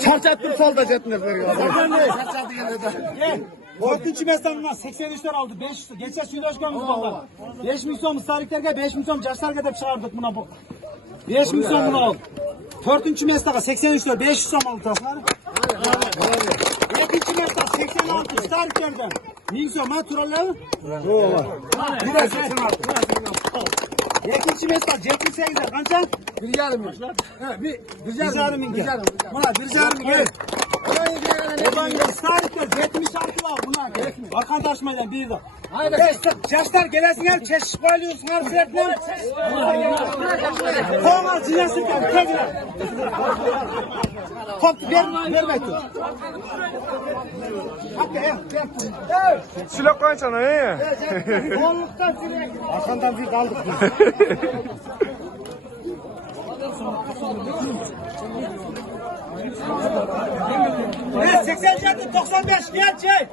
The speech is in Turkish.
Çarçattım salda cetine veriyor. 4. meslağından 83'ler aldı. 5 geçen süreçkanımız valla. 5 milyon mistariklerge 5 milyon yaşlarga dep çıkardık buna bu. 5 milyon bunu aldı. 4. meslağa 83'ler 500 som aldı taslar. 2. meslağ 86 mistariklerden. 1000 som ha turalları? Doğru. Biraz 86. 2. meslağ 78'ler kança? 1,5. Bir 1,5. Buna 1,5. Tarihte 76 var buna. Arkan taşmayla bir de. Yaşlar gelesin gel çeşit koyuyorsun her sürekli. Tamam cinesin gel. Tekrar. Top verme tut. Silah koyacaksın ha. Bolluktan sürekli. Arkandan bir kaldık biz. Evet 87 95 gerçek.